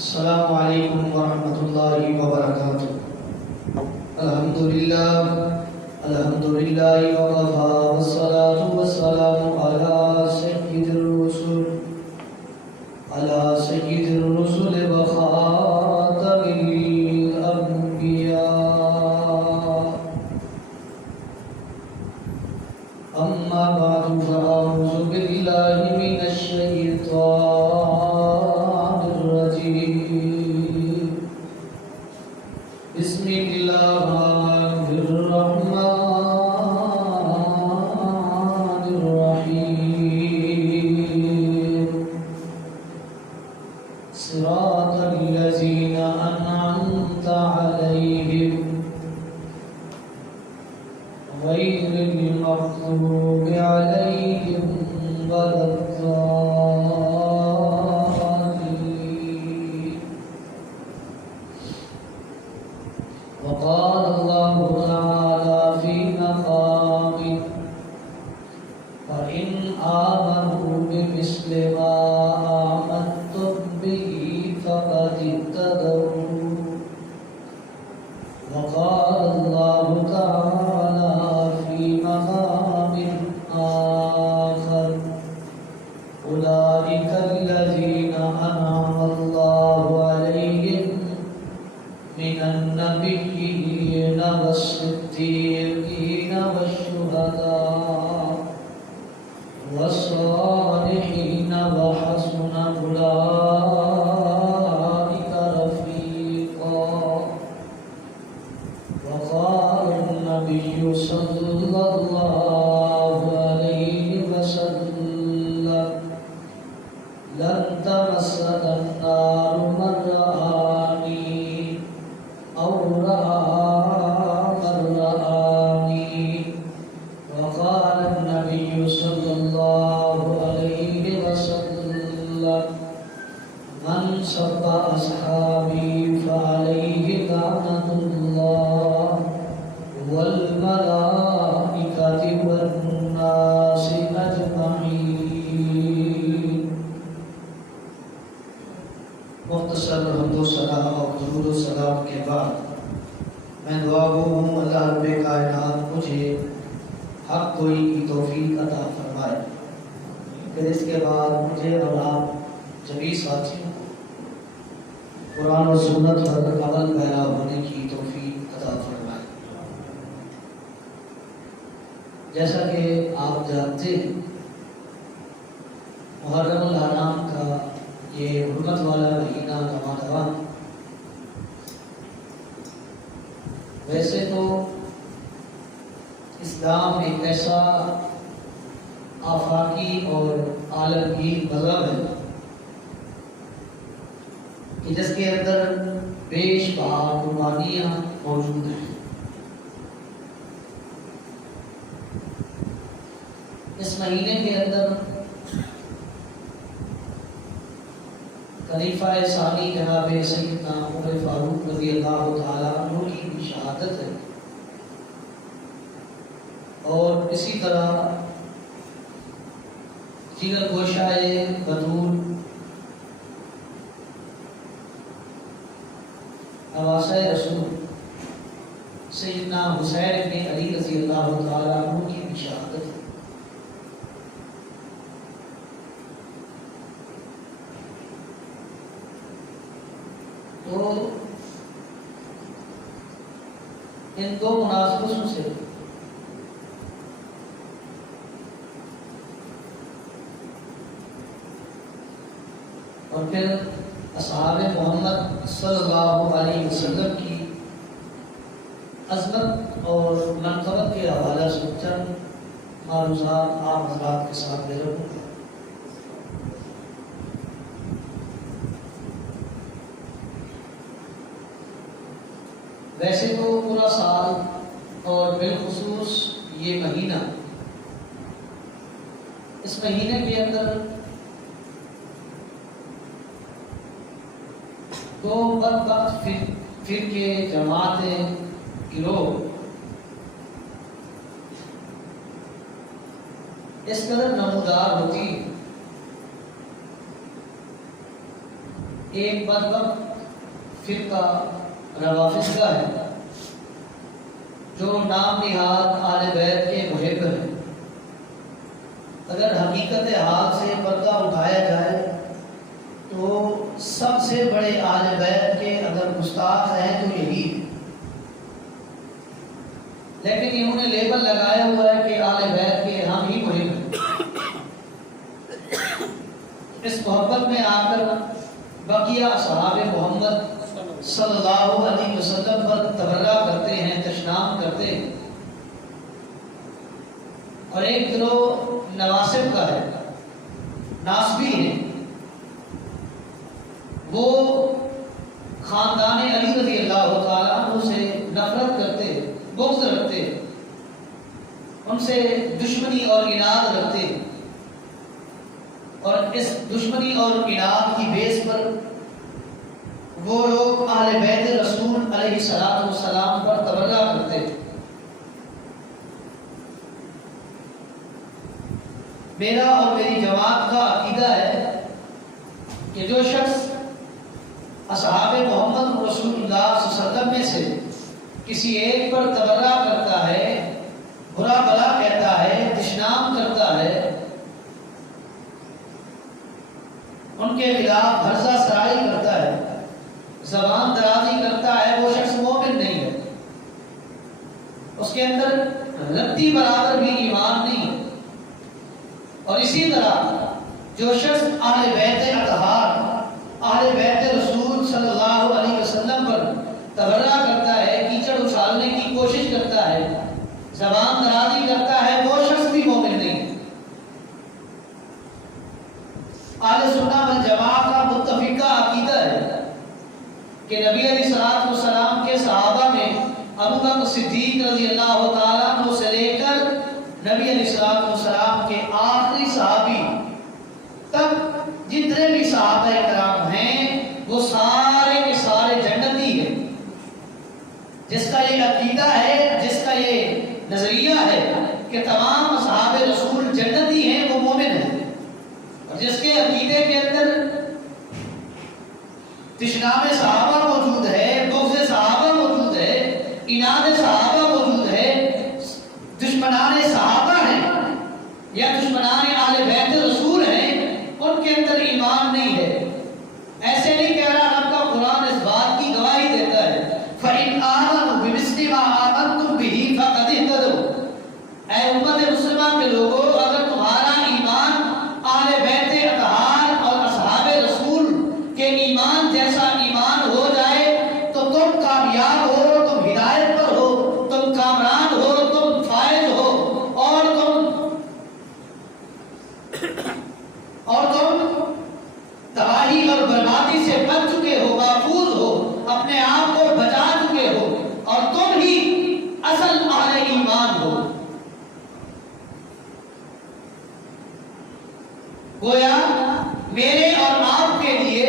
السلام علیکم ورحمۃ اللہ وبرکاتہ۔ الحمدللہ وکفی والصلاة والسلام علی سید الرسل وخاتم الانبیاء، اما بعد فاعوذ باللہ من الشیطان الرجیم، بسم اللہ الرحمن الرحیم، صراط الذین انعمت علیہم غیر المغضوب علیہم ولا الضالین۔ وقال اللہ تعالی فی مقامہ فإن آمنوا بمثل ما آمنتم به فقد اهتدوا۔ وقال اللہ تعالی فی مقام آخر أولئك الذين أنعم الله عليهم من النبيين والصديقين والشهداء والصالحين وحسن أولئك رفيقا۔ وقال النبي صلى الله عليه وسلم لن تمسنا النار من رآني أو رأى من رآني۔ وقال النبي صلى الله عليه وسلم من سب أصحابي فعليه لعنة الله والملائكة والناس أجمعين۔ مختصر حمد و ثنا اور درود و سلام کے بعد میں دعا گو ہوں اللہ رب کائنات مجھے حق کوئی کی توفیق عطا فرمائے، پھر اس کے بعد مجھے اور آپ جبھی ساتھیوں کو قرآن و سنت پر عمل پیرا ہونے کی توفیق عطا فرمائے۔ جیسا کہ آپ جانتے ہیں محرم الحرام کا یہ حرمت والا مہینہ رمضان ویسے تو اسلام ایک ایسا آفاقی اور عالمگیر مذہب ہے کہ جس کے اندر بیش بہا قربانیاں موجود ہیں۔ اس مہینے کے اندر خلیفہ ثانی جناب سیدنا عمر فاروق رضی اللہ تعالیٰ عنہ کی بھی شہادت ہے، اور اسی طرح جگر گوشائے بدور نواسہ رسول سیدنا حسین بن علی رضی اللہ تعالیٰ عنہ کی بھی شہادت ہے۔ تو ان دو مناسبتوں سے اور پھر اصحاب محمد صلی اللہ علیہ وسلم کی عظمت اور منقبت کے حوالے سے چند معروضات آپ حضرات کے ساتھ دے رہا ہوں۔ ویسے تو پورا سال اور بالخصوص یہ مہینہ، اس مہینے کے اندر دو بدبخت فرقے جماعتیں گروہ اس قدر نمودار ہوتی ایک بدبخت فرقہ روافض کا ہے جو نام نہاد آل بیت کے محب ہیں۔ اگر حقیقت حال سے پردہ اٹھایا جائے تو سب سے بڑے آل بیت کے اگر گستاخ ہیں تو یہی ہے، لیکن انہوں نے لیبل لگایا ہوا ہے کہ آل بیت کے ہم ہی محب ہیں۔ اس محبت میں آ کر بقیہ اصحاب محمد صلی اللہ علیہ وسلم پر تبرہ کرتے ہیں، تشنام کرتے ہیں۔ اور ایک گروہ نواسب کا ہے، ناسبی ہیں، وہ خاندان علی رضی اللہ تعالیٰ عنہ سے نفرت کرتے، بغض رکھتے، ان سے دشمنی اور عناد رکھتے، اور اس دشمنی اور عناد کی بیس پر وہ لوگ اہل بیت رسول علیہ السلام پر تبرہ کرتے۔ میرا اور میری جماعت کا عقیدہ ہے کہ جو شخص اصحاب محمد رسول اللہ صلی اللہ علیہ وسلم میں سے کسی ایک پر تبرہ کرتا ہے، برا بلا کہتا ہے، دشنام کرتا ہے، ان کے خلاف ہرزہ سرائی کرتا ہے، زبان درازی کرتا ہے، وہ شخص مومن نہیں ہے، اس کے اندر رتی برابر بھی ایمان نہیں ہے۔ اور اسی طرح جو شخص اہل بیت اطہار، اہل بیت رسول صلی اللہ علیہ وسلم پر تبرہ کرتا ہے، کیچڑ اچھالنے کی کوشش کرتا ہے، زبان درازی کرتا ہے، وہ شخص بھی مومن نہیں ہے۔ اہل سنہ والجماعت کا متفقہ عقیدہ ہے کہ نبی علیہ السلام کے صحابہ میں ابو بکر صدیق رضی اللہ تعالیٰ عنہ سے لے کر نبی علیہ السلام کے آخری صحابی تک جتنے بھی صحابہ کرام ہیں وہ سارے کے سارے جنتی ہیں۔ جس کا یہ عقیدہ ہے، جس کا یہ نظریہ ہے کہ تمام صحابہ رسول جنتی ہیں، وہ مومن ہے۔ اور جس کے عقیدے کے اندر تشنام صحابہ موجود ہے، بغض صحابہ موجود ہے، عناد صحابہ موجود ہے، دشمنان صحابہ ہیں یا دشمنان اہل بیت رسول ہیں، ان کے اندر ایمان نہیں ہے۔ ایسے نہیں کہہ رہا، رب کا قرآن اس بات کی گواہی دیتا ہے فَإِنْ آمَنُوا بِمِثْلِ مَا آمَنْتُمْ بِهِ فَقَدِ اهْتَدَوْا۔ اے امت مسلمہ کے لوگوں، اگر تمہارا ایمان اہل بیت اطہار اور اصحاب رسول کے ایمان جیسا ایمان ہو جائے تو تم کامیاب ہو، تم ہدایت پر ہو، تم کامران ہو، تم فائز ہو، اور تم تباہی اور بربادی سے بچ چکے ہو، محفوظ ہو، اپنے آپ کو بچا چکے ہو، اور تم ہی اصل اہل ایمان ہو۔ گویا میرے اور آپ کے لیے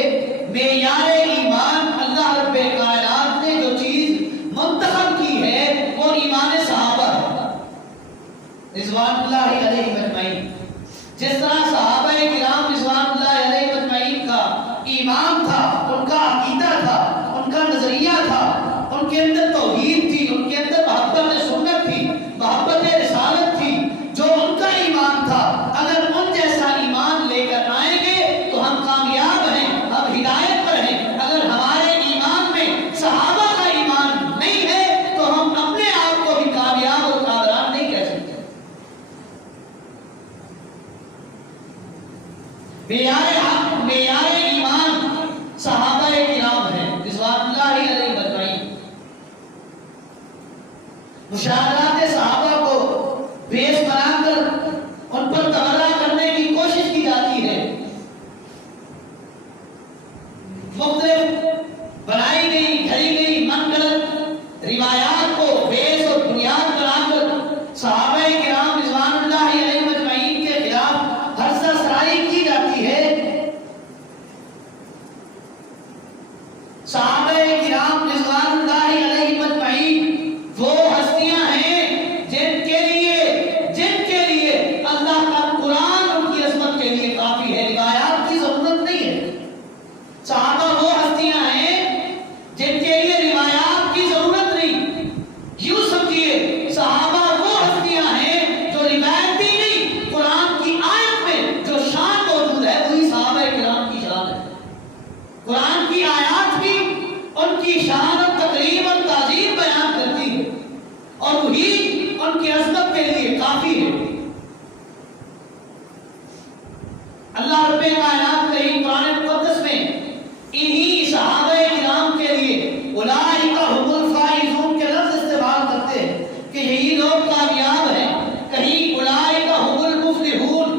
معیار ایمان اللہ رب کائنات نے جو چیز منتخب کی ہے وہ ایمان صحابہ ہے رضوان اللہ علیہ مجمعین۔ جس طرح صحابہ کرام رضوان اللہ علیہ مجمعین کا ایمان تھا، ان کا عقیدہ تھا، ان کا نظریہ تھا، ان کے اندر توحید تھی، ان کے اندر محبت سنت تھی، محبت رسالت تھی، جو ان کا ایمان تھا، اگر ان جیسا ایمان لے کر آئیں گے تو ہم کامیاب ہیں، ہم ہدایت پر ہیں۔ اگر ہمارے ایمان میں صحابہ کا ایمان نہیں ہے تو ہم اپنے آپ کو بھی کامیاب اور کامران نہیں کہہ سکتے۔ معیار ایمان صحابہ کرام ہیں رضوان اللہ علیہ مجمعین۔ مشاہدات صحابہ کو بیس بنا کر ان پر تبرہ کرنے کی کوشش کی جاتی ہے، مختلف بنائی گئی گھڑی گئی من گھڑت روایات کو بیس اور بنیاد بنا کر صحابہ کرام رضوان اللہ علیہ مجمعین کے خلاف ہرزہ سرائی کی جاتی ہے۔ صحابہ کرام رضوان اللہ علیہ مجمعین وہ ہستیاں ہیں جن کے لیے اللہ کا قرآن ان کی عظمت کے لیے کافی ہے، روایات کی ضرورت نہیں ہے۔ صحابہ ان کی شان اور تقریب اور تعظیم بیان کرتی ہے اور وہی ان کی عظمت کے لیے کافی ہے۔ اللہ رب کائنات کے قرآن مقدس میں انہی صحابہ کرام کے لیے اولئک هم الفائزون کے لفظ استعمال کرتے ہیں کہ یہی لوگ کامیاب ہیں، کہیں اولئک هم المفلحون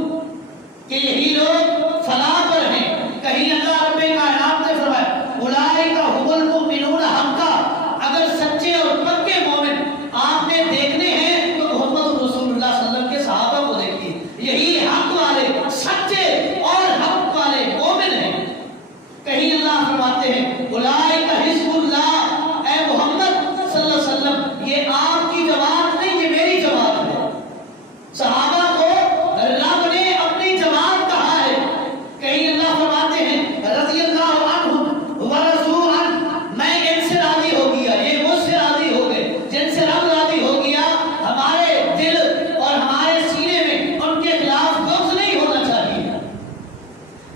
کہ یہی لوگ فلاح پر ہیں، کہیں اللہ رب کائنات نے فرمایا اولئک هم المؤمنون حقا۔ اگر سچے اور پکے مومن آپ نے دیکھنے ہیں تو محمد رسول اللہ صلی اللہ علیہ وسلم کے صحابہ کو دیکھیے، یہی حق والے سچے اور حق والے مومن ہیں۔ کہیں اللہ فرماتے ہیں اولئک حزب اللہ، اے محمد صلی اللہ علیہ وسلم یہ آپ کی جماعت نہیں، یہ میری جماعت ہے۔ صحابہ کو رب نے اپنی جماعت کہا ہے۔ کہیں اللہ فرماتے ہیں رضی اللہ عنہم ورضوا عنہ، میں ان سے راضی ہو گیا، یہ مجھ سے راضی ہو گئے۔ جن سے رب راضی ہو گیا، ہمارے دل اور ہمارے سینے میں ان کے خلاف بغض نہیں ہونا چاہیے۔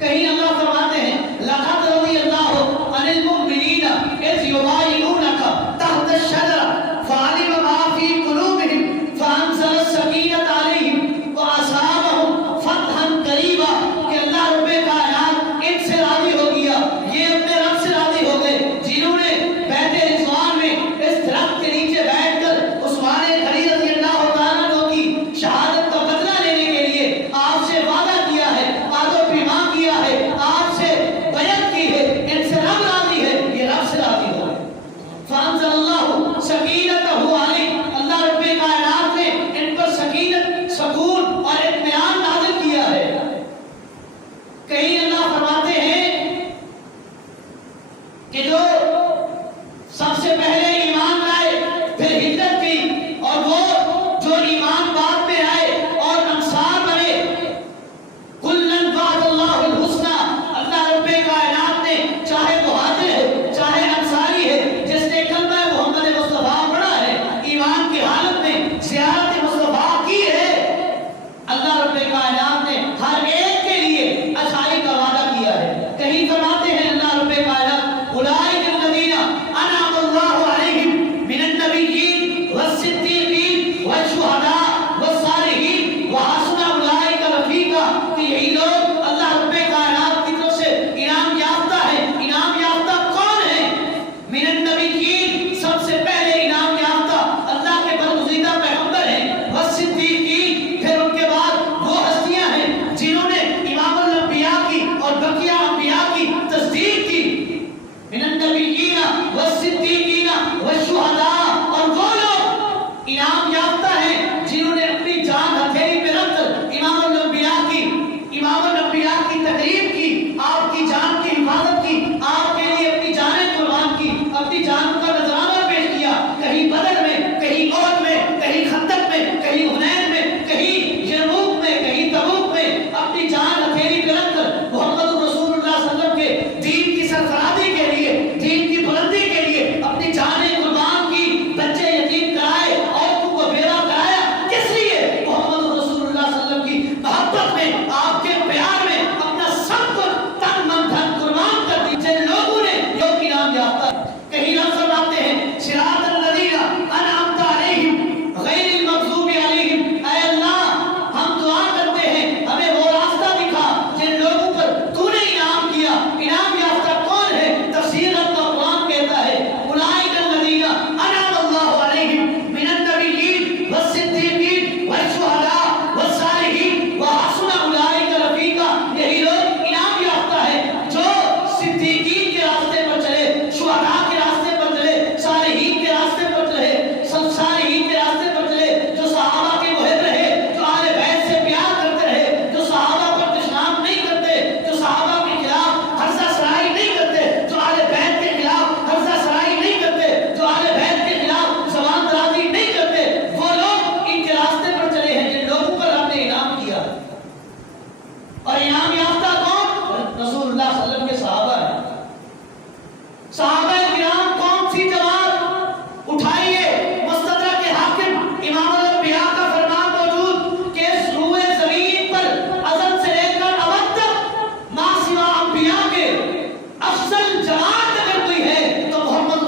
کہیں اللہ فرماتے ہیں لقد رضی اللہ عن المؤمنین اذ یبایعونک تحت الشجرۃ فعلم ما فی قلوبہم فانزل السکینۃ علیہم واصابہم فتحا قریبا کہ اللہ رب کائنات ان سے راضی ہو گیا، یہ اپنے رب سے راضی ہو گئے جنہوں نے بیت رضوان میں اس درخت کے نیچے بیٹھ کر عثمان غنی رضی اللہ تعالیٰ عنہ کی شہادت کا بدلہ لینے کے لیے آپ سے وعدہ کیا ہے، عہد و پیمان کیا ہے، آپ سے بیعت کی ہے، ان سے رب راضی ہے، یہ رب سے راضی ہو گئے۔ فانزل اللہ سکینتہ علیہ، اللہ رب کائنات نے ان پر سکینت، سکون اور اطمینان نازل کیا ہے۔ کہیں اللہ فرماتے ہیں کہ جو سب سے پہلے ایمان لائے پھر ہجرت کی اور وہ جو ایمان بعد میں آئے اور انصار بنے، کلن وعد اللہ الحسنی، اللہ رب کائنات نے چاہے مہاجر ہے چاہے انصاری ہے، جس نے کلمہ محمد مصطفیٰ پڑھا ہے، ایمان کی حالت میں زیارت مصطفیٰ کی ہے، اللہ رب کائنات نے ہر ایک کے لیے اچھائی کا وعدہ کیا ہے۔ کہیں فرماتے ہیں اللہ رب کائنات اولئک الذین انعم اللہ علیہم من النبیین والصدیقین والشہداء والصالحین وحسن اولئک رفیقا کہ یہی لوگ اللہ رب کائنات کی طرف سے انعام یافتہ ہیں۔ انعام یافتہ کون ہیں؟ من النبیین، سب سے پہلے انعام یافتہ اللہ کے برگزیدہ پیغمبر ہیں، والصدیقین، پھر ان کے بعد وہ ہستیاں ہیں جنہوں نے امام الانبیاء کی اور بقیہ انبیاء کی تصدیق کی۔ من النبیین والصدیقین والشہداء، اور وہ لوگ انعام یافتہ ہیں جنہوں نے اپنی جان ہتھیلی پہ رکھ کر امام الانبیاء کی تقریب کی، آپ کی جان کی حفاظت کی، آپ کے لیے اپنی جانیں قربان کی، اپنی جان کا نذرانہ پیش کیا، کہیں بدر میں، کہیں احد میں، کہیں خندق میں، کہیں حنین میں، کہیں یرموک میں، کہیں تبوک میں، اپنی جان ہتھیلی پہ رکھ کر محمد رسول اللہ صلی اللہ علیہ وسلم کے دین کی سرفرازی کے لیے، دین کی بلندی کے لیے اپنی جانیں قربان کی، بچے یتیم کرائے، عورتوں کو بیوہ کرایا، کس لیے؟ محمد رسول اللہ صلی اللہ علیہ وسلم کی محبت میں، آپ کے پیار میں اپنا سب کچھ تن من دھن قربان کر دی۔ جن لوگوں نے جو انعام یافتہ، کہیں لفظ فرماتے ہیں صراط الذین انعمت علیہم غیر المغضوب علیہم، اے اللہ ہم دعا کرتے ہیں ہمیں وہ راستہ دکھا جن لوگوں پر تو نے انعام کیا۔ انعام یافتہ کون ہے؟ تفسیر کا قرآن کہتا ہے اولئک الذین انعم اللہ علیہم من النبیین والصدیقین والشہداء والصالحین وحسن اولئک رفیقا، یہی لوگ انعام یافتہ ہیں جو صدیقین کے راستے پر چلے، شہداء کے راستے پر چلے، صالحین کے راستے پر چلے، صالحین کے راستے پر چلے، جو صحابہ کے محب رہے، جو اہل بیت سے پیار کرتے رہے، جو صحابہ پر دشنام نہیں کرتے، جو صحابہ کے خلاف حرصہ سرائی نہیں کرتے، جو اہل بیت کے خلاف حرصہ سرائی نہیں کرتے، جو اہل بیت کے خلاف زبان درازی نہیں کرتے، وہ لوگ ان کے راستے پر چلے ہیں جن لوگوں پر ہم نے انعام کیا۔ اور انعام یافتہ کون؟ رسول اللہ صلی اللہ علیہ وسلم کے صحابہ ہیں۔ صحابہ کرام کون سی جماعت؟ اٹھائیے مستدرک حاکم امام الانبیاء کا فرمان موجود کہ اس روئے زمین پر ازل سے لے کر ابد تک ما سوا انبیاء کے افضل جماعت اگر کوئی ہے تو محمد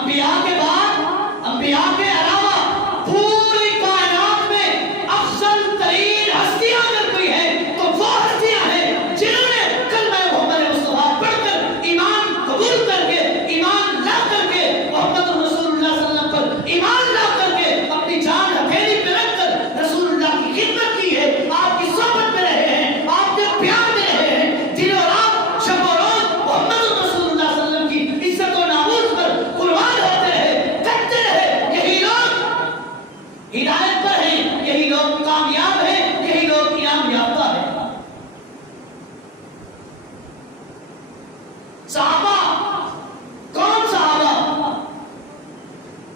انبیاء کے بعد، انبیاء کے علاوہ پوری کائنات میں افضل ترین ہستیاں اگر کوئی ہے تو وہ ہستیاں ہیں جنہوں نے کلمہ محمد مصطفیٰ پڑھ کر ایمان قبول کر کے، ایمان لا کر کے، محمد رسول اللہ صلی اللہ علیہ وسلم پر ایمان لا کر کے اپنی جان ہتھیلی پہ رکھ کر رسول اللہ کی خدمت کی ہے، آپ کی صحبت میں رہے ہیں، آپ کے پیار میں رہے ہیں، دن و رات شب و روز محمد رسول اللہ صلی اللہ علیہ وسلم کی عزت و ناموس پر قربان ہوتے رہے، کرتے رہے. یہی لوگ ہدایت پر ہیں، یہی لوگ کامیاب ہیں، یہی لوگ انعام یافتہ ہیں. صحابہ کون صحابہ؟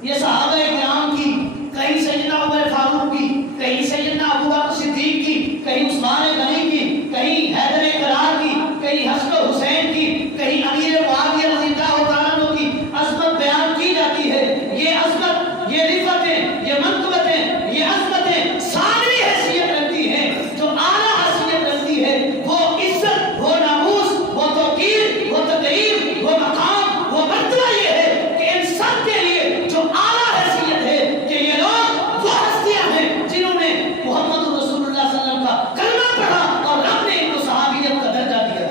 یہ صحابہ کرام کی، کہیں سیدنا عمر فاروق کی، کہیں سیدنا ابو بکر صدیق کی، کہیں عثمان غنی کی، کہیں حیدر کرار کی، کہیں حسن حسین کی، کہیں امیر معاویہ رضی اللہ تعالیٰ عنہ کی عظمت بیان کی جاتی ہے. یہ عظمت، یہ رفعتیں، یہ منقبتیں، یہ عظمتیں ثانوی حیثیت رکھتی ہیں. جو اعلیٰ حیثیت رکھتی ہے وہ عزت، وہ ناموس، وہ توقیر، وہ تقریم، وہ مقام، وہ مرتبہ یہ ہے کہ ان سب کے لیے جو اعلیٰ حیثیت ہے کہ یہ لوگ وہ ہستیاں ہیں جنہوں نے محمد رسول اللہ صلی اللہ علیہ وسلم کا کلمہ پڑھا اور رب نے ان کو صحابیت کا درجہ دیا.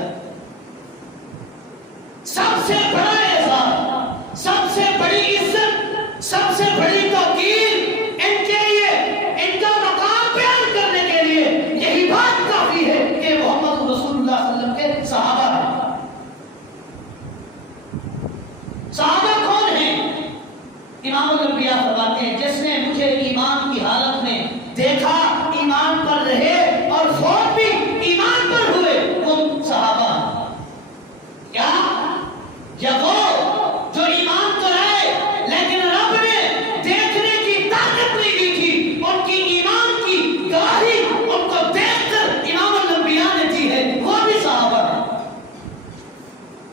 سب سے بڑا اعزاز، سب سے بڑی عزت، سب سے بڑی توقیر ان کے لیے، ان کا مقام بیان کرنے کے لیے یہی بات کافی ہے کہ محمد رسول اللہ صلی اللہ علیہ وسلم کے صحابہ ہیں. صحابہ کون ہیں؟ امام الانبیاء فرماتے ہیں جس نے مجھے ایمان کی حالت میں دیکھا، ایمان پر رہے اور فوت بھی ایمان پر ہوئے، وہ صحابہ ہیں. کیا؟ یا وہ جو ایمان تو رہے لیکن رب نے دیکھنے کی طاقت نہیں دی تھی، ان کی ایمان کی گواہی ان کو دیکھ کر امام الانبیاء نے دی ہے، وہ بھی صحابہ ہیں.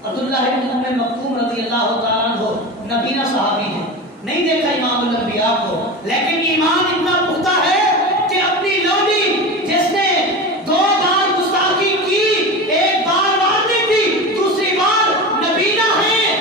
عبداللہ ابن ام مکتوم رضی اللہ تعالیٰ عنہ نبینا صحابی ہیں، نہیں دیکھا امام الانبیاء کو، لیکن ایمان اتنا پختہ ہے کہ اپنی لونڈی جس نے 2 بار گستاخی کی، 1 بار وارننگ دی، دوسری بار نبینا ہے،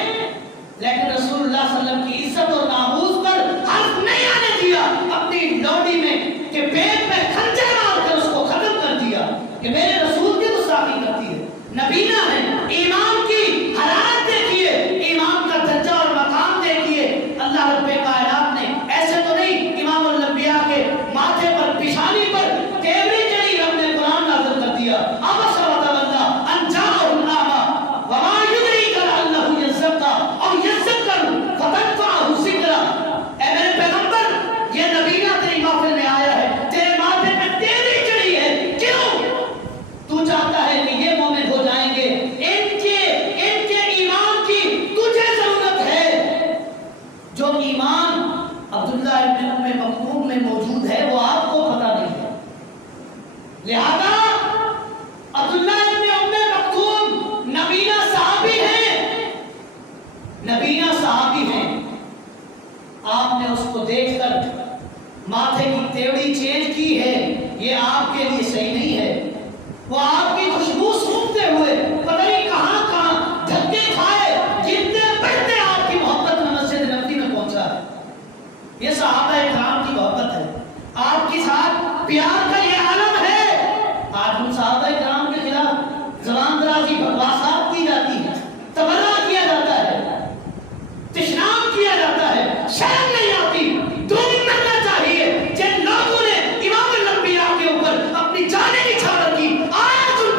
لیکن رسول اللہ صلی اللہ علیہ وسلم کی عزت اور ناموس پر حرف نہیں آنے دیا اپنی لونڈی میں کہ پیٹ میں خنجر مار کر اس کو ختم کر دیا کہ میرے رسول کی گستاخی کرتی ہے. نبینا ہے. ایمان کی حرارت دیکھیے، ایمان کا درجہ اور مقام دیکھیے. اللہ رب کائنات نے ایسے تو نہیں امام الانبیاء کے ماتھے پر، پیشانی پر تیوری چڑھی، رب نے قرآن نازل کر دیا. ابصر وتولى ان جاءه الاعمى وما يدريك لعله يزكى او يذكر فتنفعه الذكرى. اے میرے پیغمبر، یہ نبینا تیری محفل میں آیا ہے، تیرے ماتھے پہ تیوری چڑھی ہے. کیوں؟ تو چاہتا ہے کہ یہ مومن ہو جائیں گے، ان کے ایمان کی تجھے ضرورت ہے. جو ایمان عبداللہ ابن ام مکتوم میں موجود ہے وہ آپ کو پتہ نہیں ہے. لہذا عبداللہ ابن ام مکتوم نبینا صحابی ہیں، نبینا صحابی ہیں. آپ نے اس کو دیکھ کر ماتھے کی تیوڑی چینج کی ہے، یہ آپ کے لیے صحیح نہیں ہے. وہ آپ کی خوشبو سونگتے ہوئے پتہ نہیں کہاں کہاں دھکے کھائے، گرتے پڑتے آپ کی محبت میں مسجد نبوی میں پہنچا ہے. یہ صحابہ کرام کی محبت ہے، آپ کے ساتھ پیار کا یہ عالم ہے. آج ہم صحابہ کرام کے خلاف زبان درازی، بکواسات کی جاتی ہے، تبرہ کیا جاتا ہے، تشنام کیا جاتا ہے. شرم نہیں آتی؟ دور کرنا چاہیے جن لوگوں نے امام الانبیاء کے اوپر اپنی جانیں نچھاور کی. آج ان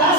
10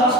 10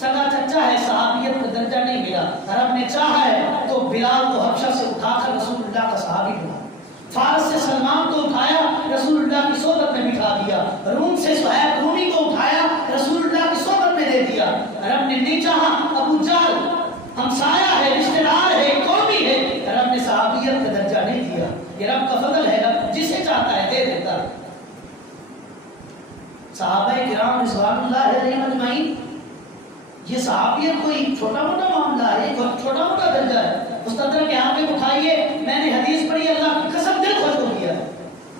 سگا چچا ہے، صحابیت کا درجہ نہیں ملا. رب نے چاہا ہے تو بلال کو حبشہ سے اٹھا کر رسول اللہ کا صحابی بنا. فارس سے سلمان کو اٹھایا، رسول اللہ کی صحبت میں بٹھا دیا. روم سے صہیب رومی کو اٹھایا، رسول اللہ کی صحبت میں دے دیا. رب نے نہیں چاہا ابو جہل ہمسایہ ہے، رشتہ دار ہے، قومی ہے، رب نے صحابیت کا درجہ نہیں دیا. یہ رب کا فضل ہے، رب جسے چاہتا ہے دے دیتا. صحابہ کرام رضوان اللہ علیہم اجمعین، یہ صحابیت کوئی چھوٹا موٹا معاملہ ہے، کوئی چھوٹا موٹا درجہ ہے. مستدرک کے حاکم اٹھائیے، میں نے حدیث پڑھی، اللہ کی قسم دل خوش ہو گیا.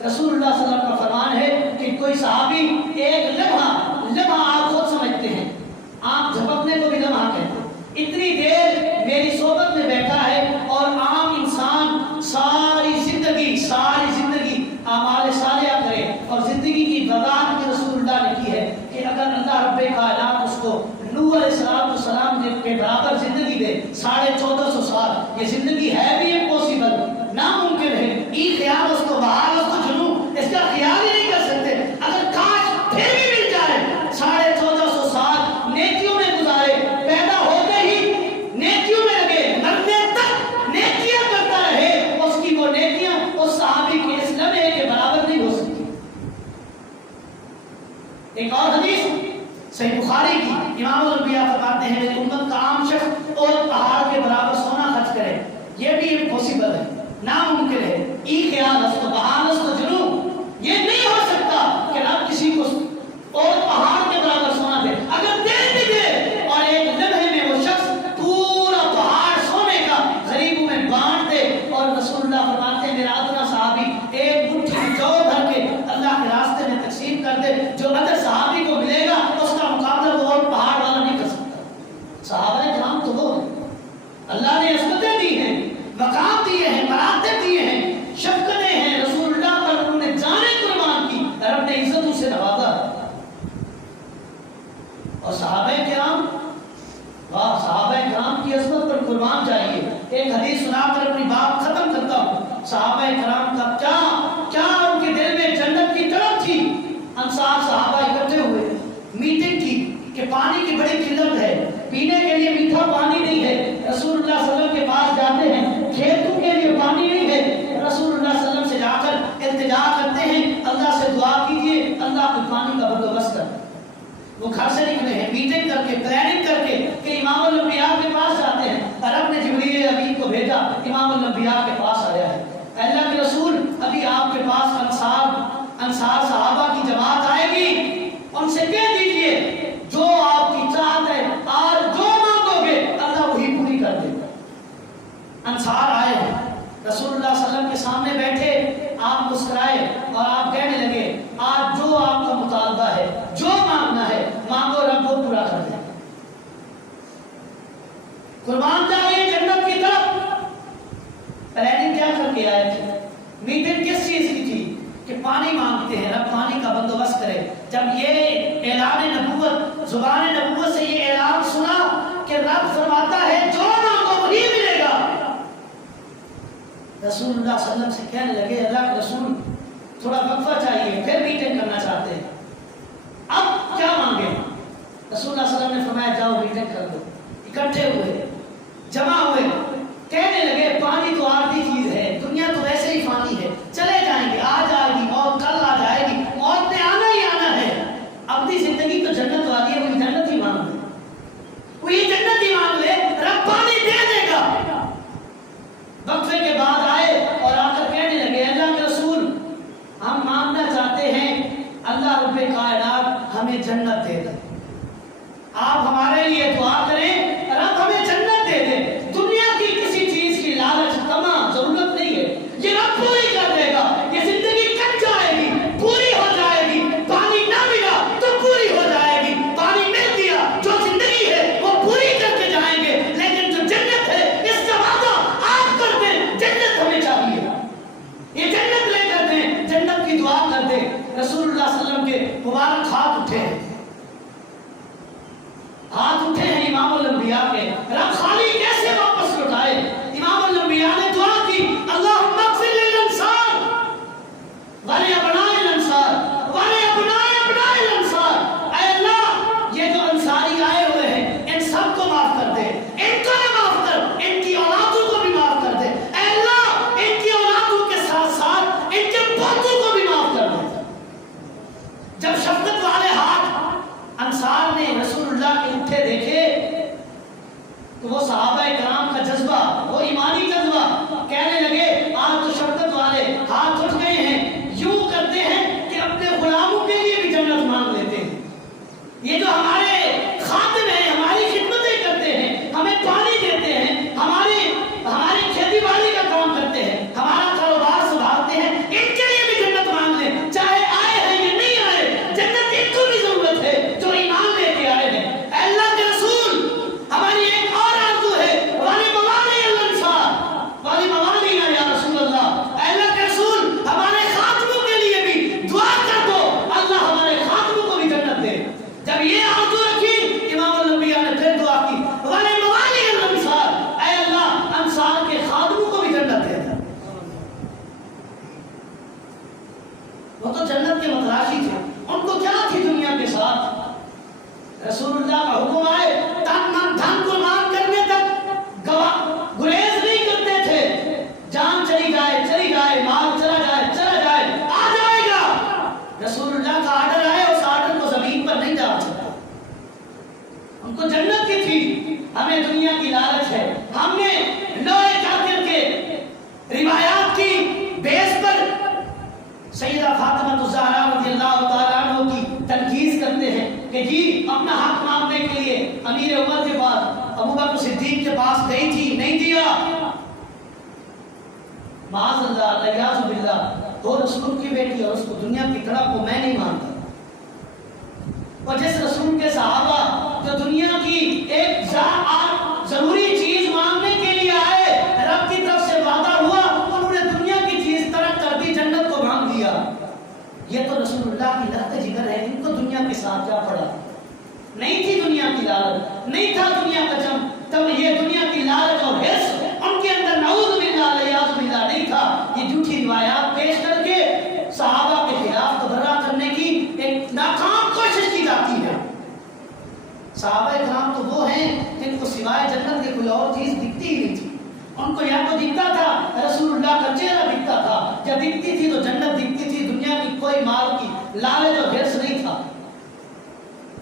رسول اللہ صلی اللہ علیہ وسلم کا فرمان ہے کہ کوئی صحابی ایک لمحہ آپ خود سمجھتے ہیں، آپ جھپکنے کو بھی لمحہ کہتے ہیں، اتنی دیر میری صحبت میں بیٹھا ہے. اور عام انسان ساری زندگی اعمال صالحہ کرے اور زندگی کی وضاحت کی رسول اللہ نے کی ہے کہ اگر اللہ رب کائنات اس کو نوح علیہ السلام کے برابر زندگی دے 1450 سال، یہ زندگی ہے بھی امپوسیبل، ناممکن ہے. یہ خیال اس کو بہار، اس کو جنون، اس کا خیال ہی نہیں کر سکتے. اگر کاش پھر بھی مل جائے 1450 سال نیکیوں میں گزارے، پیدا ہوتے ہی نیکیوں میں لگے، مرنے تک نیکیاں کرتا رہے، اس کی وہ نیکیاں اس صحابی کے اس لمحے کے برابر نہیں ہو سکتی. ایک اور حدیث صحیح بخاری کی، امام الانبیاء فرماتے ہیں میری امت کا عام شخص اور پہاڑ کے برابر سونا خرچ کرے، یہ بھی امپوسیبل ہے، ناممکن ہے. ای خیال است و بہان است و جنون، یہ نہیں ہو سکتا کہ آپ کسی کو اور پہاڑ کے برابر سونا دے. اگر دے بھی دے اور ایک لمحے میں وہ شخص پورا پہاڑ سونے کا غریبوں میں بانٹ دے، اور رسول اللہ فرماتے ہیں میرا ادنا صحابی ایک مٹھی جو بھر کے اللہ کے راستے میں تقسیم کر دے، جو ادر صحابی کو ملے گا اس کا مقابلہ وہ اور پہاڑ والا نہیں کر سکتا. صحابہ کرام تو وہ اللہ نے عظمتیں دی ہیں، مقام دیے ہیں، مراتب دیے ہیں، شفقتیں ہیں، رسول اللہ پر انہوں نے جانیں قربان کی، رب نے عزتوں سے نوازا. اور صحابہ کرام، واہ، صحابہ کرام کی عظمت پر قربان جائیے. ایک حدیث سنا کر اپنی بات ختم کرتا ہوں. صحابہ کرام کا کیا ان کے دل میں جنت کی طلب تھی. انصار صحابہ اکٹھے ہوئے، میٹنگ کی کہ پانی کی بڑی قلت ہے، پینے کے لیے میٹھا پانی نہیں ہے. رسول اللہ صلی اللہ علیہ وسلم کے پاس جاتے ہیں، کھیتوں کے لیے پانی نہیں ہے. رسول اللہ صلی اللہ علیہ وسلم سے جا کر التجا کرتے ہیں اللہ سے دعا کیجیے اللہ کو پانی کا بندوبست کر. وہ گھر سے نکلے ہیں میٹنگ کر کے، پلاننگ کر کے کہ امام الانبیاء کے پاس جاتے ہیں. رب نے جبریل امین کو بھیجا، امام الانبیاء کے پاس آیا ہے. اللہ کے رسول ابھی آپ کے پاس انصار صحابہ کی جماعت آئے گی، ان سے کہہ دیجئے جو آپ کی چاہت ہے آج جو مانگو گے اللہ وہی پوری کر دے گا. انصار آئے ہیں، رسول اللہ صلی اللہ علیہ وسلم کے سامنے بیٹھے، آپ مسکرائے اور آپ کہنے لگے آج جو آپ کا مطالبہ ہے، جو مانگنا ہے مانگو، رب وہ پورا کر دے. قربان جائیے جنت کی طرف. پلاننگ کیا کر کے آئے تھے؟ میٹنگ کس چیز کی تھی؟ کہ پانی مانگتے ہیں، رب پانی کا بندوبست کرے. جب یہ اعلان نبوت، زبان نبوت سے یہ اعلان سنا کہ رب فرماتا ہے جو مانگو وہی ملے گا، رسول اللہ صلی اللہ علیہ وسلم سے کہنے لگے اللہ کے رسول تھوڑا وقفہ چاہیے، پھر میٹنگ کرنا چاہتے ہیں، اب کیا مانگے؟ رسول اللہ صلی اللہ علیہ وسلم نے فرمایا جاؤ میٹنگ کر دو. اکٹھے ہوئے، جمع ہوئے، کہنے لگے پانی تو عارضی چیز ہے، دنیا تو ویسے ہی فانی ہے، چلے جائیں گے، آ جائے گی موت، کل آ جائے گی، موت نے آنا ہی آنا ہے. اپنی زندگی تو جنت والی ہے، وہی جنت ہی مانگ لے، وہی جنت ہی مانگ لے، رب پانی دے دے گا. وقفے کے بعد آئے اور آ کر کہنے لگے اللہ کے رسول ہم مانگنا چاہتے ہیں اللہ رب کائنات ہمیں جنت دے دے. آپ ہمارے لیے دعا کریں رب ہمیں جنت دے دے. دنیا کی کسی چیز کی لالچ تمام ضرورت نہیں ہے، یہ رب پوری کر دے گا. یہ زندگی کٹ جائے گی، پوری ہو جائے گی. پانی نہ ملا تو پوری ہو جائے گی، پانی مل گیا جو زندگی ہے وہ پوری کر کے جائیں گے. لیکن جو جنت ہے اس کا وعدہ آپ کر دیں، جنت ہمیں چاہیے، یہ جنت لے کر دیں، جنت کی دعا کر دیں. رسول اللہ صلی اللہ علیہ وسلم کے مبارک ہاتھ اٹھے ہیں، ہاتھ اٹھے ہیں امام الانبیاء کے. رب خالی کیسے واپس لوٹائے؟ امام الانبیاء نے دعا کی اللہم اغفر للانصار ولابناء الانصار ولابناء ابناء الانصار. اے اللہ یہ جو انصاری آئے ہوئے ہیں وہ تو جنت کے متلاشی تھے، ان کو کیا تھی دنیا کے ساتھ؟ رسول اللہ کا حکم آئے دھن قربان کرنے تک گریز نہیں کرتے تھے، جان چلی جائے مال چلا جائے آ جائے گا، رسول اللہ کا آرڈر آئے اس آرڈر کو زمین پر نہیں ڈال سکتا۔ ان کو جنت کی تھی، ہمیں دنیا کی لالچ ہے، ہم نے لوہے کافر کے روایات کی بیس پر سیدہ فاطمہ الزہرا رضی اللہ تعالیٰ عنہ کی تنقید کرتے ہیں کہ جی اپنا حق مانگنے کے لیے امیر عمر کے پاس، ابوبکر صدیق کے پاس گئی تھی، نہیں دیا، معاذ اللہ الیاذ باللہ، تو رسول کی بیٹی اور اس کو دنیا کی طرح کو میں نہیں مانتا۔ اور جس رسول کے صحابہ جو دنیا کی ایک ضروری چیز مانگنے کے لیے آئے، رب کی طرف سے وعدہ ہوا، انہوں نے دنیا کی چیز ترک کر دی، جنت کو مانگ لیا۔ یہ تو رسول اللہ کی لہت جگر ہے، ان کو دنیا کے ساتھ کیا پڑا؟ نہیں تھی دنیا کی لالچ، نہیں تھا دنیا کا جم، تب یہ دنیا کی لالچ اور حرص ان کے اندر نعوذ باللہ الیاذ باللہ نہیں تھا۔ یہ جھوٹی روایات پیش کر کے صحابہ کے خلاف تبرہ کرنے کی ایک ناکام کوشش کی جاتی ہے۔ صحابہ کرام تو وہ ہیں جن کو سوائے جنت کے کوئی اور چیز دکھتی ہی نہیں تھی، ان کو یا تو دکھتا تھا رسول اللہ کا چہرہ دکھتا تھا، جب دکھتی تھی تو جنت دکھتی تھی، دنیا کی کوئی مال کی لالچ اور حرص نہیں تھا۔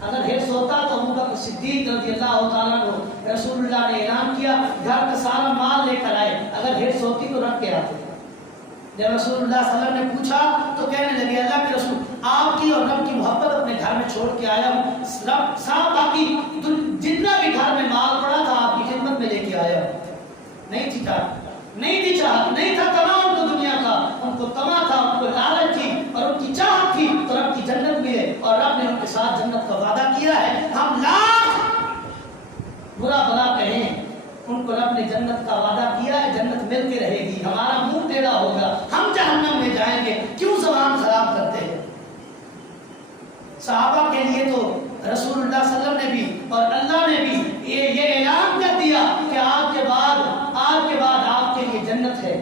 اگر حرص ہوتا تو ابوبکر صدیق رضی اللہ تعالیٰ عنہ، رسول اللہ نے اعلان کیا گھر کا سارا مال لے کر آئے، اگر حرص ہوتی تو رکھ کے آتے۔ جب رسول اللہ صلی اللہ علیہ وسلم نے پوچھا تو کہنے لگے اللہ کے رسول آپ کی اور رب کی محبت اپنے گھر میں چھوڑ کے آیا ہوں، رب صاحب باقی جتنا بھی گھر میں مال پڑا تھا آپ کی خدمت میں لے کے آیا ہوں۔ نہیں تھی چاہت، نہیں تھا تمام ان کو دنیا کا، ان کو تما تھا، ان کو لالچ تھی اور ان کی چاہت تھی تو رب کی جنت ملے، اور رب نے ان کے ساتھ جنت کا وعدہ کیا ہے۔ ہم لاکھ برا بلا کہیں، ان کو رب نے جنت کا وعدہ کیا ہے، جنت مل کے رہے گی، ہمارا منہ ٹیڑھا ہوگا، ہم جہنم میں جائیں گے، کیوں زبان خراب کرتے ہیں؟ صحابہ کے لیے تو رسول اللہ صلی اللہ علیہ وسلم نے بھی اور اللہ نے بھی یہ اعلان کر دیا کہ آج کے بعد آپ کے لیے جنت ہے۔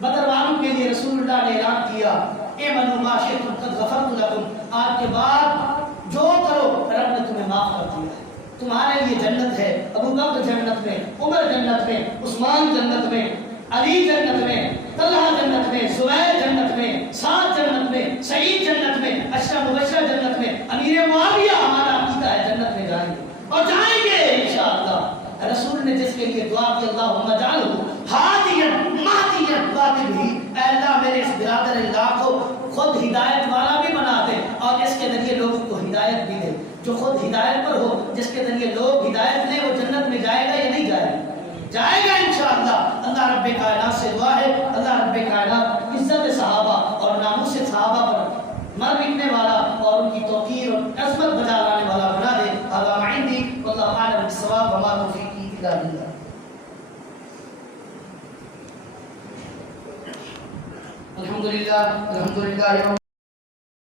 بدر والوں کے لیے رسول اللہ نے اعلان کیا اعملوا ما شئتم قد غفرت لکم، آج کے بعد جو کرو رب نے تمہیں معاف کر دیا ہے، تمہارے لیے جنت ہے۔ ابوبکر جنت میں، عمر جنت میں، عثمان جنت میں، علی جنت میں، طلحہ جنت میں، زبیر جنت میں، سعد جنت میں، سعید جنت میں، عشرہ مبشرہ جنت میں، امیر معاویہ ہمارا عقیدہ ہے جنت میں جائیں گے اور جائیں گے انشاءاللہ۔ رسول نے جس کے لیے دعا کی اللہم اجعلہ ہادیا مہدیا قاتل ہی، اے اللہ میرے اس برادر اللہ کو خود ہدایت والا بھی بنا دے اور اس کے ذریعے لوگوں کو ہدایت بھی دے، جو خود ہدایت پر ہو، جس کے ذریعے لوگ ہدایت لیں، وہ جنت میں جائے گا یا نہیں جائے گا؟ جائے گا انشاءاللہ۔ اللہ رب کائنات سے دعا ہے اللہ رب کائنات عزت صحابہ اور ناموس صحابہ پر مر مٹنے والا اور ان کی توقیر اور عظمت بجا لانے والا بنا دے۔ اللہ عندی واللہ اعلم بالصواب وما توفیقی الا باللہ۔ الحمدللہ